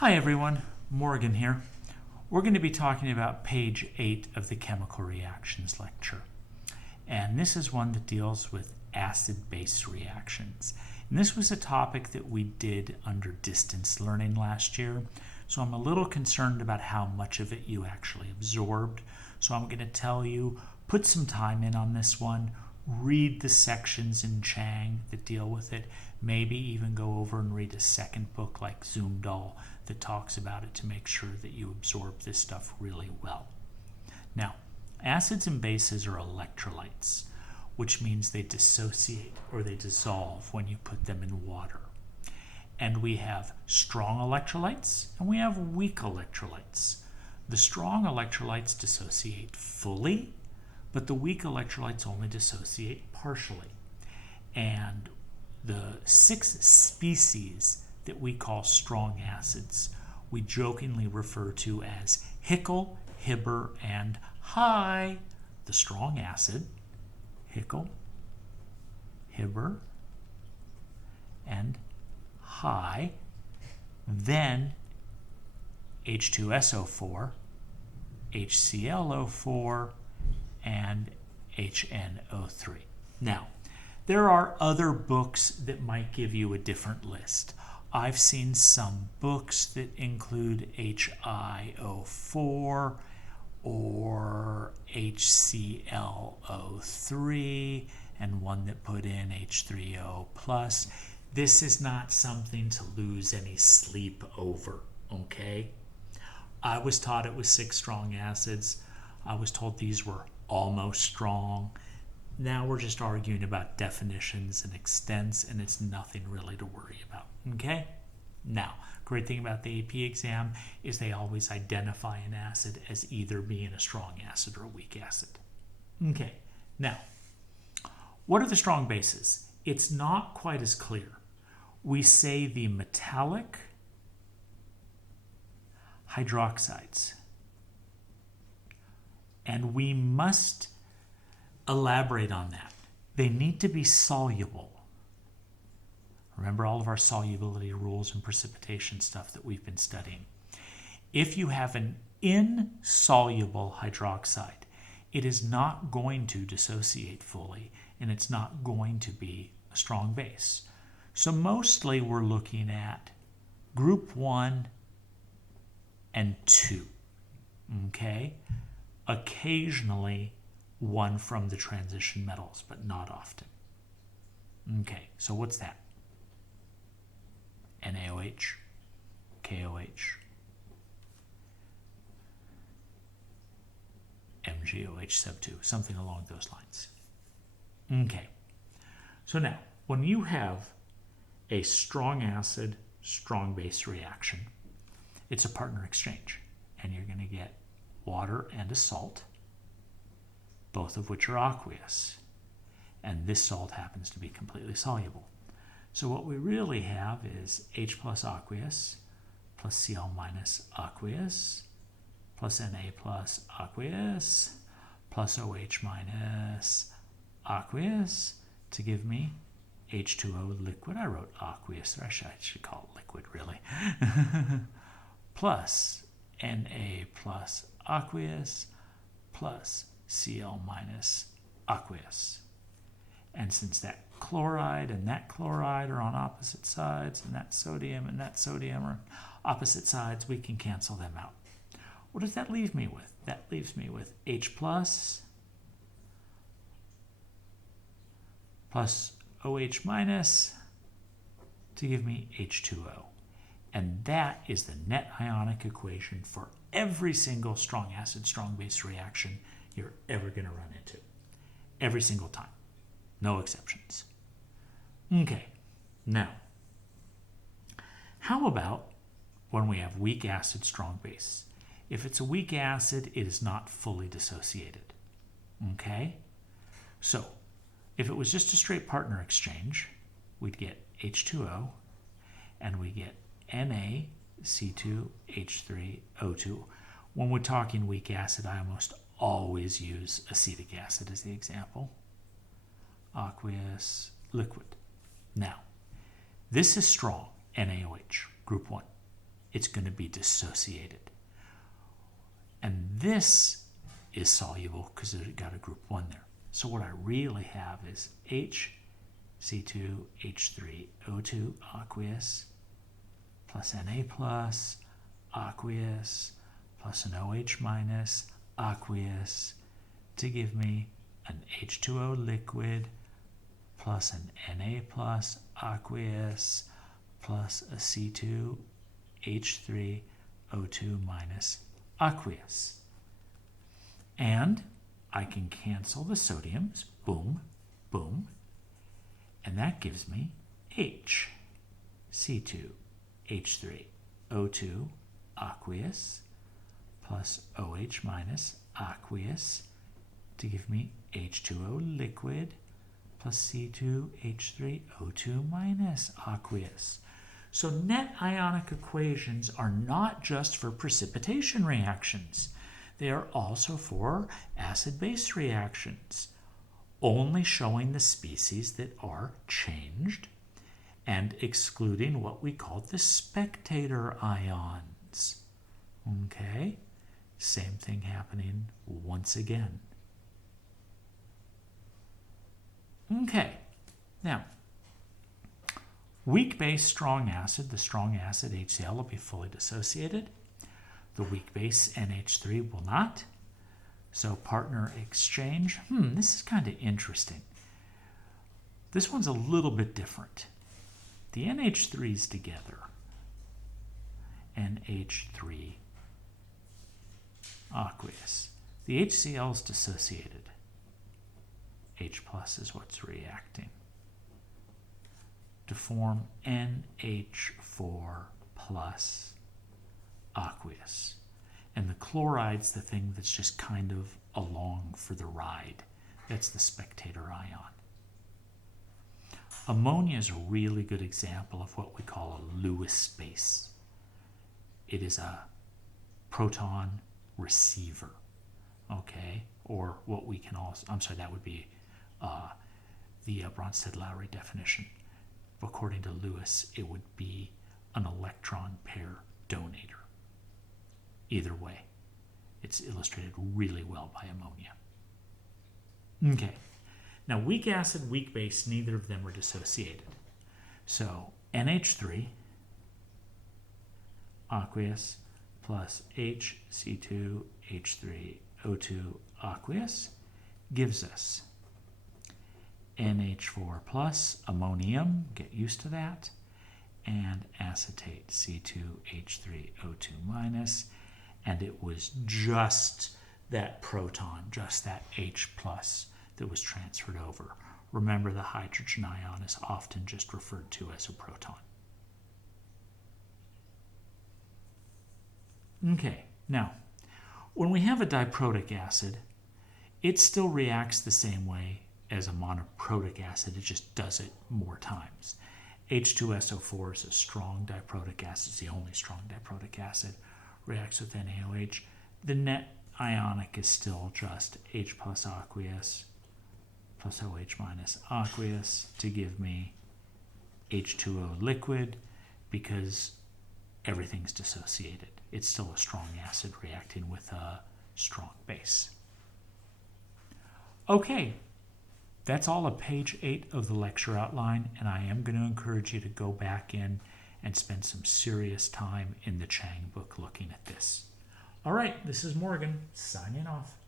Hi everyone, Morgan here. We're going to be talking about page 8 of the Chemical Reactions lecture. And this is one that deals with acid-base reactions. And this was a topic that we did under distance learning last year. So I'm a little concerned about how much of it you actually absorbed. So I'm going to tell you, put some time in on this one. Read the sections in Chang that deal with it. Maybe even go over and read a second book like Zumdahl that talks about it to make sure that you absorb this stuff really well. Now, acids and bases are electrolytes, which means they dissociate or they dissolve when you put them in water. And we have strong electrolytes and we have weak electrolytes. The strong electrolytes dissociate fully, but the weak electrolytes only dissociate partially. And the 6 species that we call strong acids, we jokingly refer to as Hickel, Hibber, and High. The strong acid, Hickel, Hibber, and High. Then H2SO4, HClO4, and HNO3. Now, there are other books that might give you a different list. I've seen some books that include HiO4 or HClO3 and one that put in H3O+. This is not something to lose any sleep over, okay? I was taught it was 6 strong acids. I was told these were almost strong. Now we're just arguing about definitions and extents, and it's nothing really to worry about, okay? Now, great thing about the AP exam is they always identify an acid as either being a strong acid or a weak acid. Okay, now, what are the strong bases? It's not quite as clear. We say the metallic hydroxides, and we must elaborate on that. They need to be soluble. Remember all of our solubility rules and precipitation stuff that we've been studying. If you have an insoluble hydroxide, it is not going to dissociate fully, and it's not going to be a strong base. So mostly we're looking at group 1 and 2, okay? Occasionally one from the transition metals, but not often. Okay, so what's that? NaOH, KOH, MgOH sub 2, something along those lines. Okay, so now, when you have a strong acid, strong base reaction, it's a partner exchange, and you're going to get water and a salt, both of which are aqueous, and this salt happens to be completely soluble. So what we really have is H plus aqueous plus Cl minus aqueous plus Na plus aqueous plus OH minus aqueous to give me H2O liquid. I wrote aqueous there. I should call it liquid really. Plus Na plus aqueous plus Cl minus aqueous. And since that chloride and that chloride are on opposite sides, and that sodium are opposite sides, we can cancel them out. What does that leave me with? That leaves me with H plus OH minus to give me H2O. And that is the net ionic equation for every single strong acid, strong base reaction you're ever going to run into. Every single time. No exceptions. Okay, now, how about when we have weak acid, strong base? If it's a weak acid, it is not fully dissociated. Okay? So, if it was just a straight partner exchange, we'd get H2O, and we get NaC2H3O2. When we're talking weak acid, I almost always use acetic acid as the example. Aqueous liquid. Now, this is strong, NaOH, group 1. it's going to be dissociated. And this is soluble because it's got a group 1 there. So what I really have is HC2H3O2 aqueous plus Na plus aqueous plus an OH minus aqueous to give me an H2O liquid plus an Na plus aqueous plus a C2H3O2 minus aqueous. And I can cancel the sodiums, boom, boom, and that gives me H, C2H3O2 aqueous plus OH minus aqueous to give me H2O liquid plus C2H3O2 minus aqueous. So net ionic equations are not just for precipitation reactions. They are also for acid-base reactions, only showing the species that are changed and excluding what we call the spectator ions. Okay? Same thing happening once again. Okay, now, weak base, strong acid. The strong acid, HCl, will be fully dissociated. The weak base, NH3, will not. So partner exchange. This is kind of interesting. This one's a little bit different. The NH3's together. NH3 aqueous. The HCl is dissociated. H plus is what's reacting to form NH4 plus aqueous. And the chloride's the thing that's just kind of along for the ride. That's the spectator ion. Ammonia is a really good example of what we call a Lewis base. It is a proton receiver, okay? Or what we can also, that would be the Bronsted-Lowry definition. According to Lewis, it would be an electron pair donator. Either way, it's illustrated really well by ammonia. Okay, now weak acid, weak base, neither of them are dissociated. So NH3 aqueous plus HC2H3O2 aqueous gives us NH4 plus ammonium, get used to that, and acetate C2H3O2 minus, and it was just that proton, just that H plus that was transferred over. Remember, the hydrogen ion is often just referred to as a proton. Okay, now, when we have a diprotic acid, it still reacts the same way as a monoprotic acid. It just does it more times. H2SO4 is a strong diprotic acid. It's the only strong diprotic acid. Reacts with NaOH. The net ionic is still just H plus aqueous plus OH minus aqueous to give me H2O liquid because everything's dissociated. It's still a strong acid reacting with a strong base. Okay, that's all of page 8 of the lecture outline, and I am going to encourage you to go back in and spend some serious time in the Chang book looking at this. All right, this is Morgan signing off.